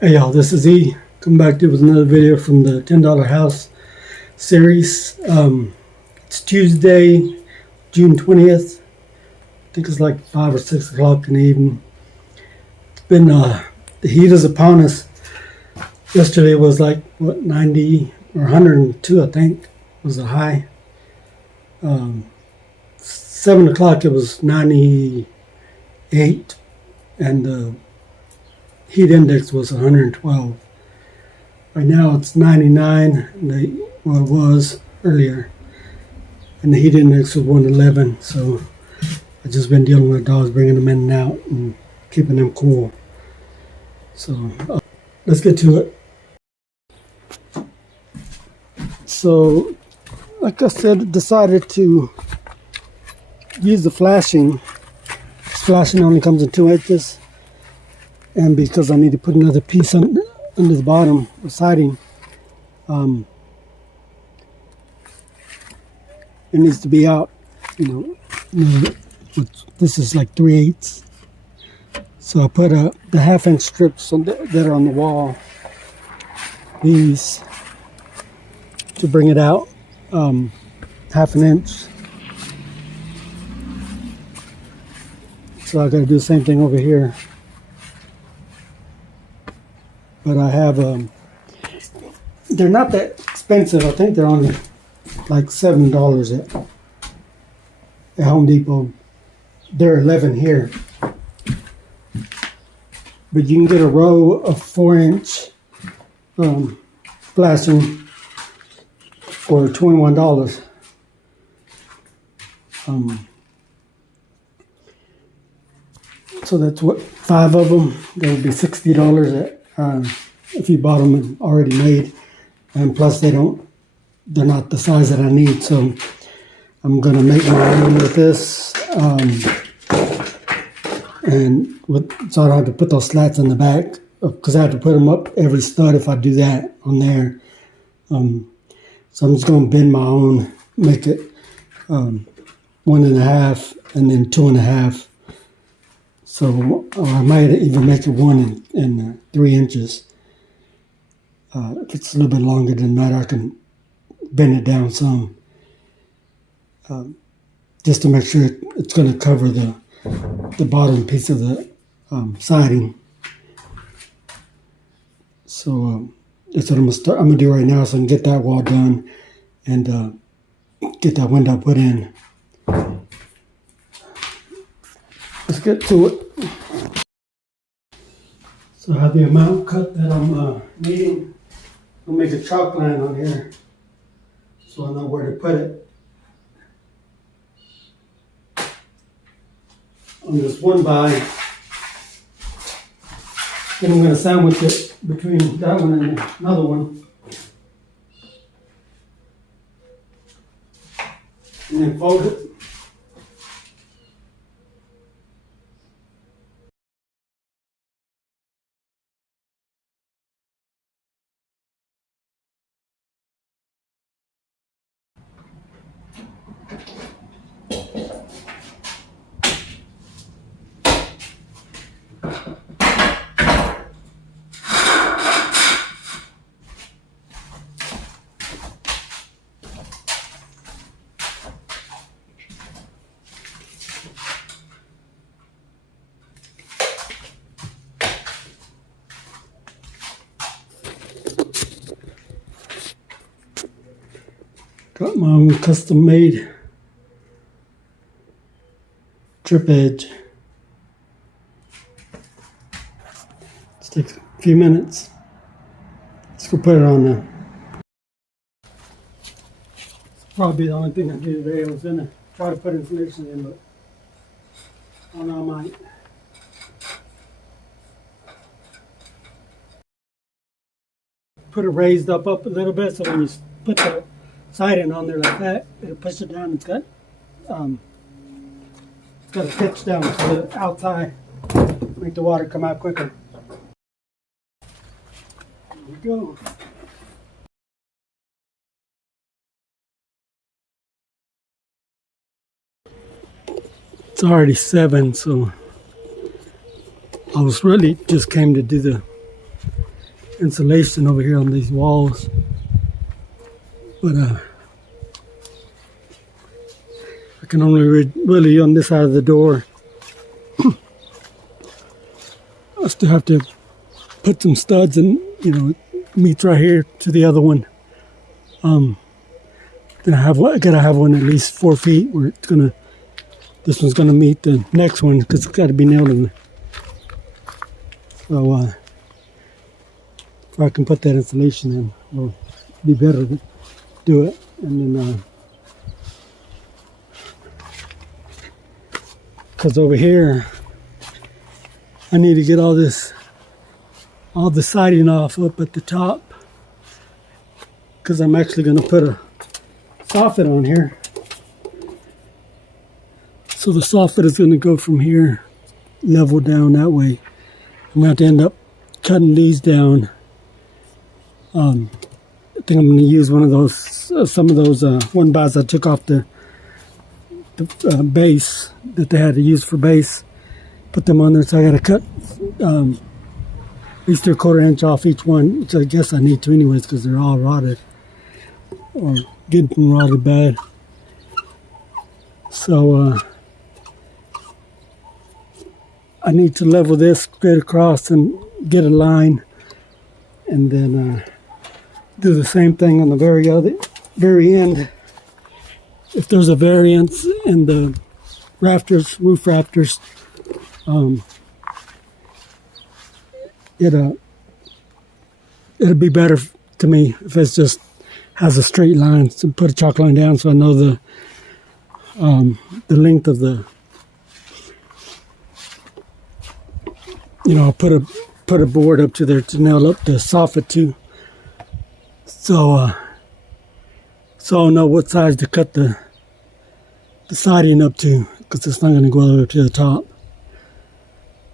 Hey y'all, this is E. Come back to with another video from the $10 House series. It's Tuesday, June 20th. I think it's like 5 or 6 o'clock in the evening. It's been, the heat is upon us. Yesterday was like, 90 or 102, I think, was the high. 7 o'clock it was 98, and the heat index was 112. Right now it's 99, it was earlier, and the heat index was 111. So I've just been dealing with dogs, bringing them in and out and keeping them cool. So let's get to it. So, like I said, decided to use the flashing. This flashing only comes in 2 inches, and because I need to put another piece under the bottom of siding, it needs to be out. This is like 3/8. So I put the 1/2 inch strips that are on the wall. These to bring it out 1/2 inch. So I got to do the same thing over here. But I have they're not that expensive. I think they're only like $7 at Home Depot. They're 11 here. But you can get a row of 4-inch flashing for $21. So that's what, 5 of them. That would be $60 if you bought them already made, and plus they're not the size that I need. So I'm gonna make my own with this, so I don't have to put those slats in the back, because I have to put them up every stud if I do that on there. So I'm just gonna bend my own, make it 1.5 and then 2.5. So I might even make it 1 and 3 inches. If it's a little bit longer than that, I can bend it down some, just to make sure it's going to cover the bottom piece of the siding. So that's what I'm gonna do right now, so I can get that wall done and get that window put in. Let's get to it. So I have the amount cut that I'm needing. I'll make a chalk line on here so I know where to put it. On this 1x, then I'm going to sandwich it between that one and another one. And then fold it. Got my own custom made trip edge. This takes a few minutes. Let's go put it on now. It's probably the only thing I do today. I was gonna try to put insulation in, but I don't know, I might. Put it raised up a little bit, so when you put the siding on there like that, it'll push it down. It's got a pitch down to the outside, make the water come out quicker. There we go. It's already 7, so I was really just came to do the insulation over here on these walls. But I can only really on this side of the door. I still have to put some studs and, you know, meets right here to the other one. Then I gotta have one at least 4 feet where it's gonna, this one's gonna meet the next one because it's gotta be nailed in. So if I can put that insulation in, it'll be better to do it. And then because over here I need to get all the siding off up at the top, because I'm actually going to put a soffit on here. So the soffit is going to go from here level down that way. I'm going to have to end up cutting these down. I think I'm going to use one of those, some of those one bars I took off the base that they had to use for base. Put them on there, so I got to cut at least 1/4 inch off each one, which I guess I need to anyways because they're all rotted or getting rotted bad. So I need to level this straight across and get a line, and then do the same thing on the very end. If there's a variance in the rafters, roof rafters, it'll be better to me if it's just has a straight line. So put a chalk line down so I know the length of the, you know, I'll put a board up to there to nail up the soffit to. So I'll know what size to cut the siding up to, because it's not going to go all the way up to the top.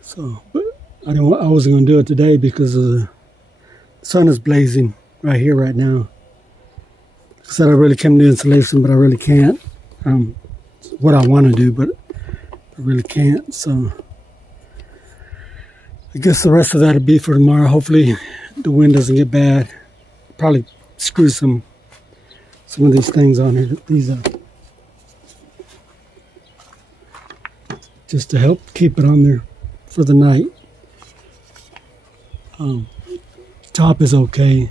So, but I wasn't going to do it today because the sun is blazing right here, right now. I said I really can do insulation, but I really can't. It's what I want to do, but I really can't. So I guess the rest of that will be for tomorrow. Hopefully the wind doesn't get bad. Probably screw some of these things on here. These just to help keep it on there for the night. Top is okay.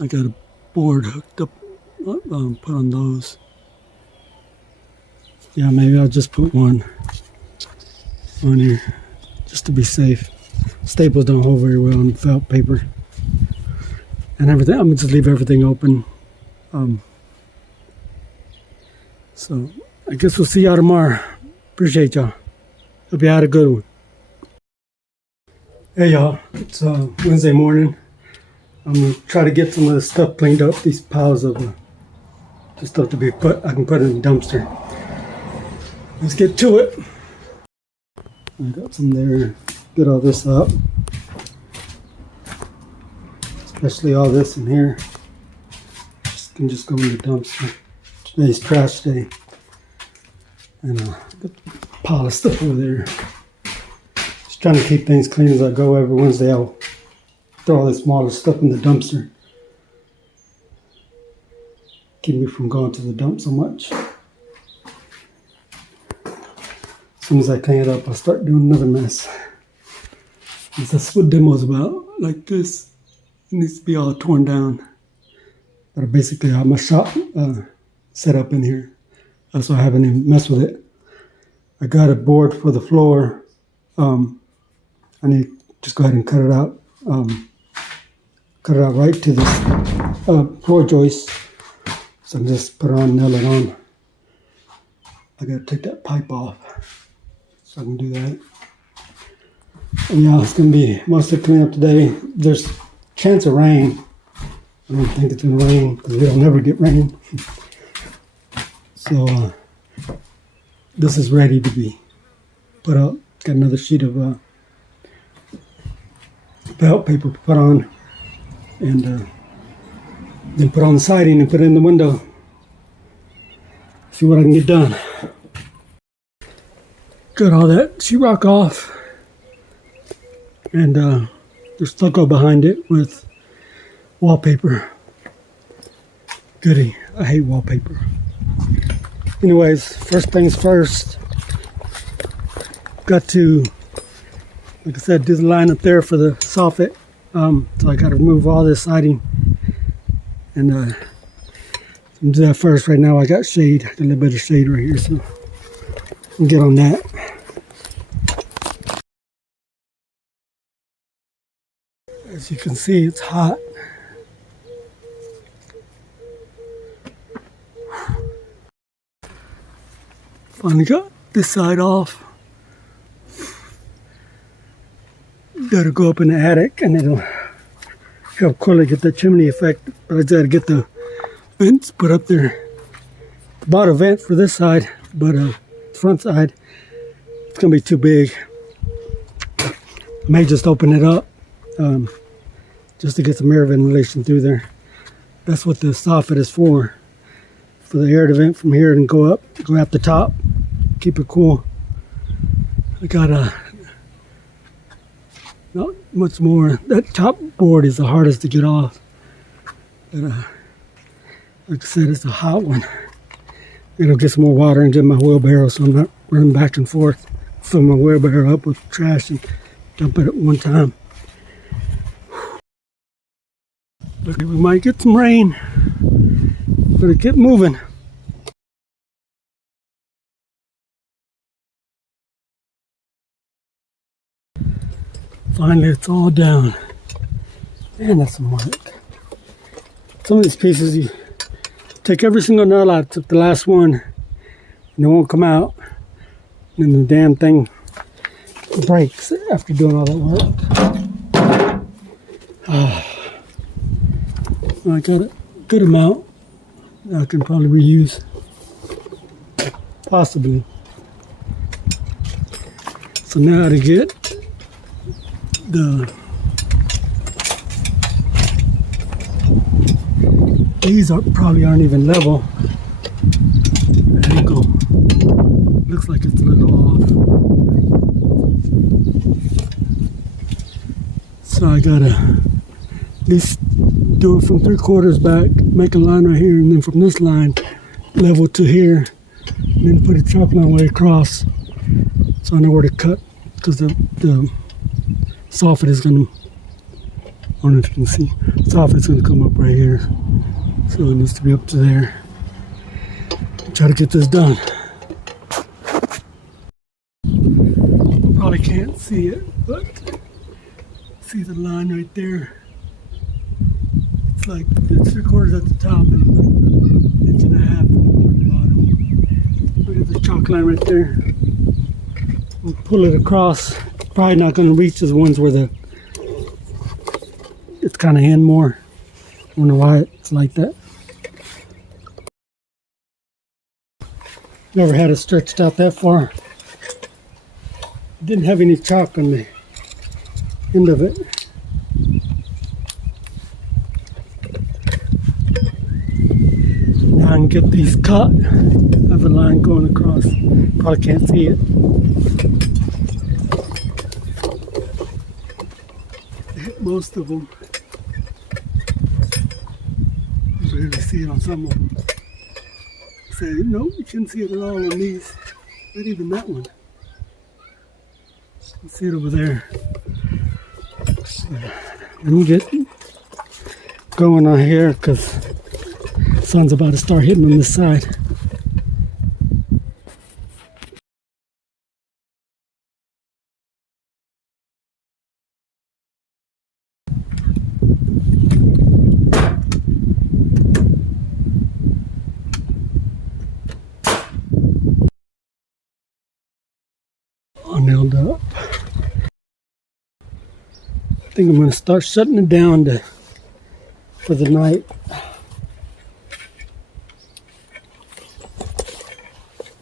I got a board hooked up, put on those. Yeah, maybe I'll just put one on here just to be safe. Staples don't hold very well on felt paper and everything. I'm gonna just leave everything open. So I guess we'll see y'all tomorrow. Appreciate y'all. Hope you had a good one. Hey y'all, it's Wednesday morning. I'm gonna try to get some of the stuff cleaned up. These piles of just stuff to be I can put in the dumpster. Let's get to it. I got some there. Get all this up, especially all this in here. Can just go in the dumpster. Today's trash day, and got a pile of stuff over there. Just trying to keep things clean as I go. Every Wednesday I'll throw all this smaller stuff in the dumpster. Keep me from going to the dump so much. As soon as I clean it up, I'll start doing another mess. That's what demo's about. Like this, it needs to be all torn down. But basically, I have my shop set up in here. That's why I haven't even messed with it. I got a board for the floor. I need to just go ahead and cut it out. Cut it out right to this floor joist. So I can just put it on, nail it on. I gotta take that pipe off so I can do that. And yeah, it's gonna be mostly clean up today. There's chance of rain. I don't think it's gonna rain because we don't never get rain. So this is ready to be put out. Got another sheet of felt paper to put on, and then put on the siding and put it in the window. See what I can get done. Got all that sheetrock off. and there's stucco behind it with wallpaper. Goody. I hate wallpaper. Anyways, first things first. Got to, like I said, do the line up there for the soffit. So I got to remove all this siding, and do that first. Right now I got shade, a little bit of shade right here, so I'll get on that. As you can see, it's hot. Finally got this side off. Gotta go up in the attic and it'll help quickly get the chimney effect. But I gotta get the vents put up there. Bought a vent for this side, but front side, it's gonna be too big. I may just open it up just to get some air ventilation through there. That's what the soffit is for the air to vent from here and go up, go at the top, keep it cool. I got not much more. That top board is the hardest to get off. But like I said, it's a hot one. I'm gonna get some more water and get my wheelbarrow so I'm not running back and forth. Fill my wheelbarrow up with trash and dump it at one time. Look, we might get some rain. Better get moving. Finally, it's all down. Man, that's some work. Some of these pieces, you take every single nail out except the last one, and it won't come out. And the damn thing breaks after doing all that work. I got a good amount I can probably reuse. Possibly. So now to get these probably aren't even level. The angle looks like it's a little off. So I gotta at least do it from 3/4 back, make a line right here, and then from this line level to here, and then put a chalk line way across so I know where to cut, because the soffit is gonna, I don't know if you can see, soffit is gonna come up right here, so it needs to be up to there. Try to get this done. Probably can't see it, but see the line right there. It's like it's 3/4 at the top and like 1.5 inches on the bottom. Look at the chalk line right there. We'll pull it across. Probably not going to reach the ones where it's kind of in more. I don't know why it's like that. Never had it stretched out that far. Didn't have any chalk on the end of it. Now I can get these cut. I have a line going across. Probably can't see it. I hit most of them. You can really see it on some of them. Say, nope, you can't see it at all on these. Not even that one. You can see it over there. Let me get going on here because the sun's about to start hitting on this side. All nailed up. I think I'm going to start shutting it down for the night.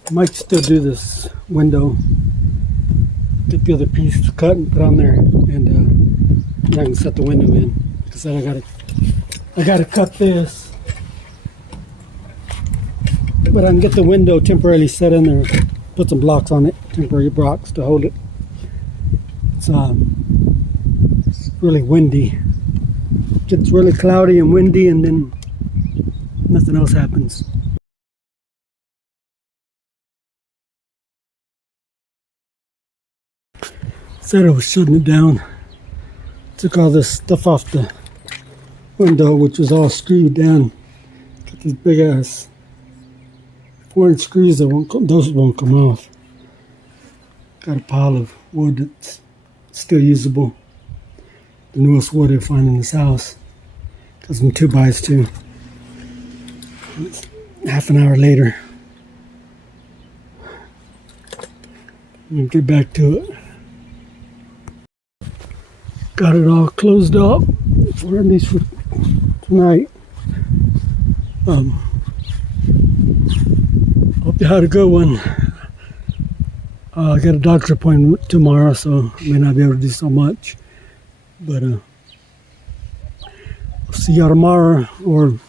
I might still do this window, get the other piece cut and put on there, and then I can set the window in. Because then I gotta cut this, but I can get the window temporarily set in there. Put some blocks on it, temporary blocks to hold it. It's really windy. It gets really cloudy and windy, and then nothing else happens. Said I was shutting it down. Took all this stuff off the window, which was all screwed down. Got these big ass 4-inch screws that those won't come off. Got a pile of wood that's still usable. The newest wood I find in this house. Got some 2x2. It's half an hour later. I'm gonna get back to it. Got it all closed up, for at least for tonight. Hope you had a good one. I got a doctor appointment tomorrow, so I may not be able to do so much. But I'll see y'all tomorrow, or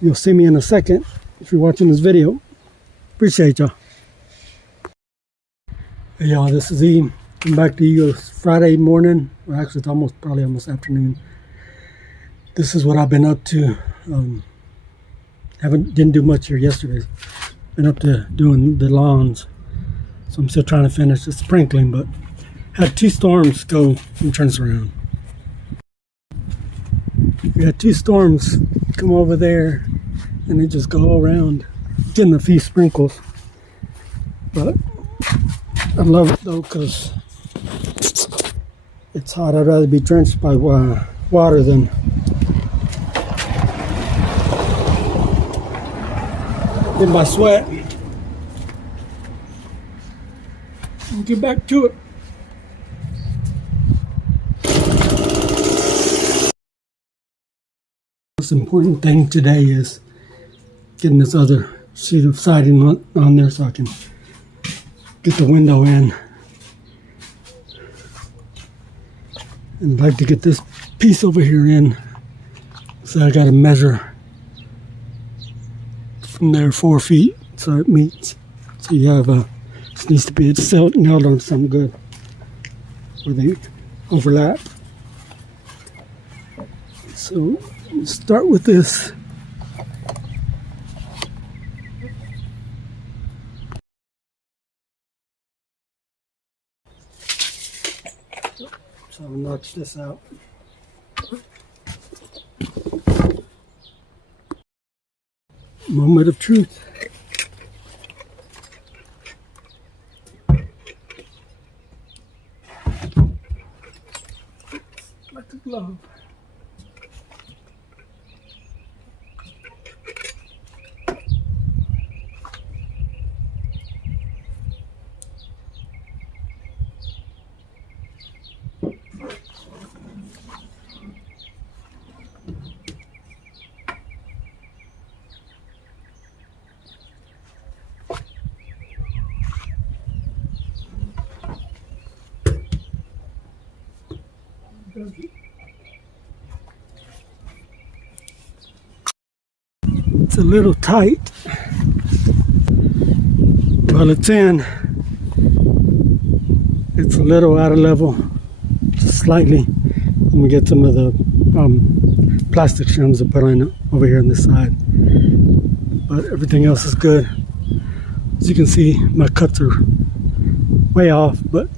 you'll see me in a second if you're watching this video. Appreciate y'all. Hey y'all, this is E. I'm back to you. It's Friday morning, or actually it's probably almost afternoon. This is what I've been up to. Didn't do much here yesterday. Been up to doing the lawns, so I'm still trying to finish the sprinkling. But had 2 storms go and turn us around. We had 2 storms come over there, and they just go all around, getting a few sprinkles. But I love it though, because it's hot. I'd rather be drenched by water than by sweat. We'll get back to it. The most important thing today is getting this other sheet of siding on there so I can get the window in. And I'd like to get this piece over here in. So I got to measure from there 4 feet so it meets. So you have this needs to be nailed on something good where they overlap. So start with this. So I'll notch this out. Moment of truth. Like a glove. It's a little tight. Well, it's in. It's a little out of level, just slightly. Let me get some of the plastic shims to put on over here on this side. But everything else is good. As you can see, my cuts are way off, but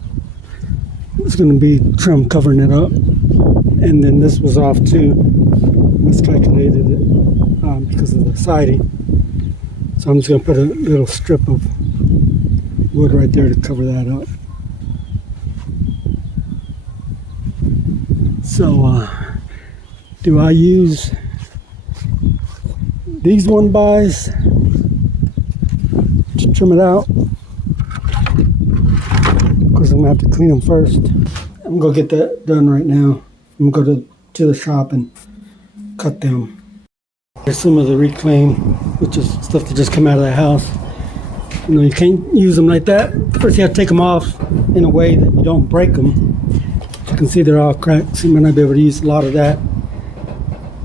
it's going to be trim covering it up. And then this was off too. Miscalculated it because of the siding. So I'm just going to put a little strip of wood right there to cover that up. So do I use these 1x to trim it out? Because I'm going to have to clean them first. I'm going to get that done right now. I'm going to go to the shop and cut them. There's some of the reclaim, which is stuff that just come out of the house. You know, you can't use them like that. First you have to take them off in a way that you don't break them. You can see they're all cracked, so you might not be able to use a lot of that.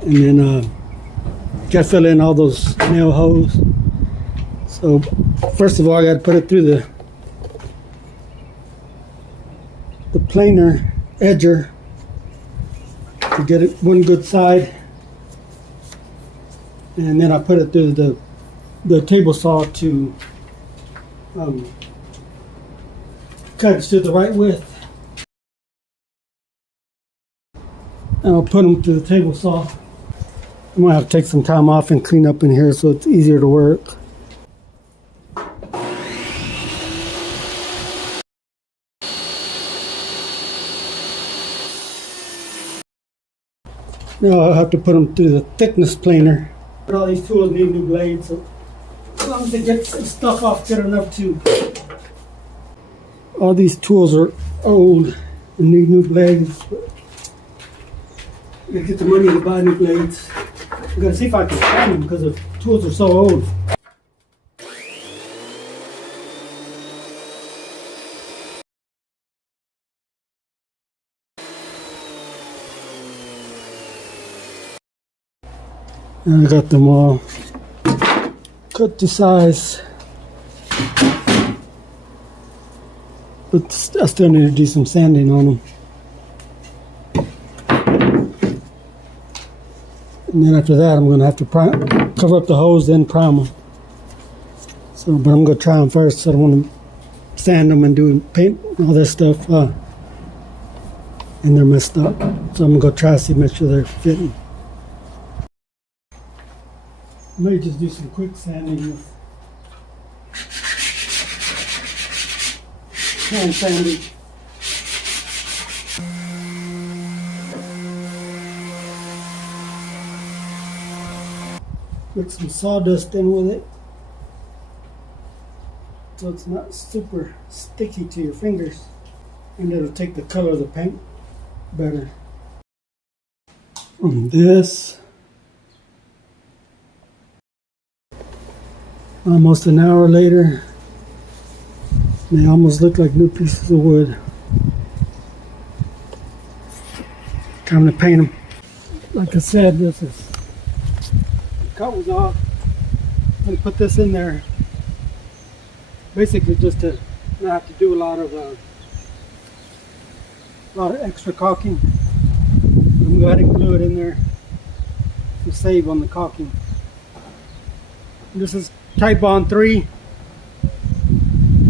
And then you got to fill in all those nail holes. So first of all, I got to put it through the planer edger to get it one good side, and then I put it through the table saw to cut it to the right width. And I'll put them through the table saw. I'm gonna have to take some time off and clean up in here so it's easier to work. Now I'll have to put them through the thickness planer. But all these tools need new blades, so as long as they get some stuff off good enough to. All these tools are old and need new blades. I get the money to buy new blades. I'm gonna see if I can find them because the tools are so old. And I got them all cut to size, but I still need to do some sanding on them. And then after that, I'm going to have to cover up the hose, then prime them. So, but I'm going to try them first. So I don't want to sand them and do paint all this stuff, and they're messed up. So I'm going to go try to see, make sure they're fitting. I may just do some quick sanding with hand sanding. Put some sawdust in with it so it's not super sticky to your fingers, and it'll take the color of the paint better. On this, almost an hour later, they almost look like new pieces of wood. Time to paint them. Like I said, this is cut was off. I'm going to put this in there basically just to not have to do a lot of extra caulking. I'm going to go ahead and glue it in there to save on the caulking. This is Type Bond 3.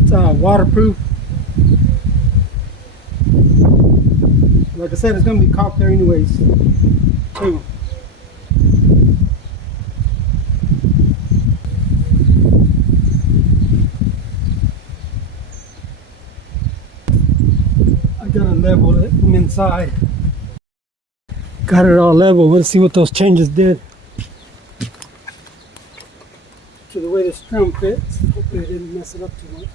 It's waterproof. Like I said, it's going to be caulked there anyways too. Gotta level it from inside. Got it all level. Let's see what those changes did to the way this trim fits. Hopefully I didn't mess it up too much.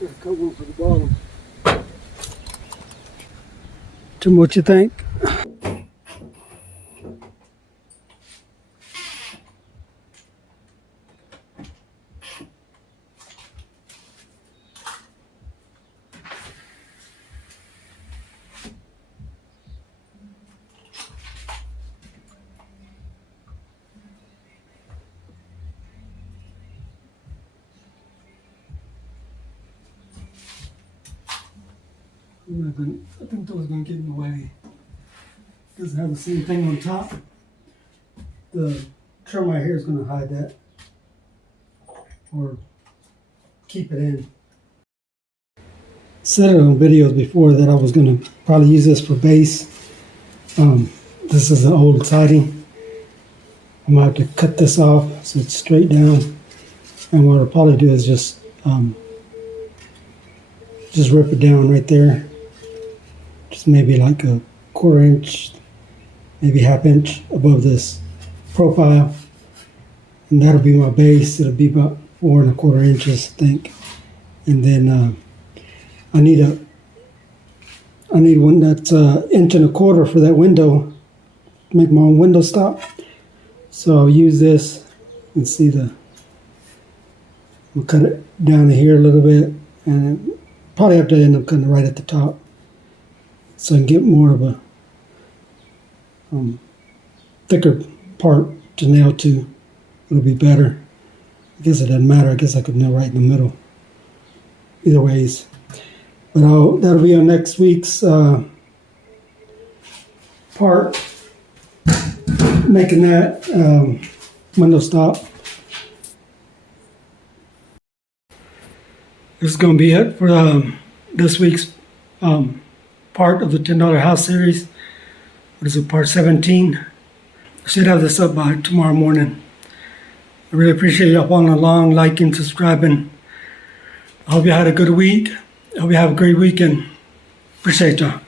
Gotta cut one for the bottom. Tim, what you think? I think those are going to get in the way. Doesn't have the same thing on top. The trim right here is going to hide that or keep it in. Said it on videos before that I was going to probably use this for base. This is an old siding. I'm going to have to cut this off so it's straight down. And what I'll probably do is just rip it down right there. Just maybe like a 1/4 inch, maybe 1/2 inch above this profile. And that'll be my base. It'll be about 4 1/4 inches, I think. And then I need one that's 1 1/4 inch for that window. Make my own window stop. So I'll use this and see we'll cut it down to here a little bit, and probably have to end up cutting it right at the top so I can get more of a thicker part to nail to. It'll be better. I guess it doesn't matter. I guess I could nail right in the middle. Either ways. But that'll be on next week's part. Making that window stop. This is going to be it for this week's part of the $10 house series. This is part 17. I should have this up by tomorrow morning. I really appreciate y'all following along, liking, subscribing. I hope you had a good week. I hope you have a great weekend. Appreciate y'all.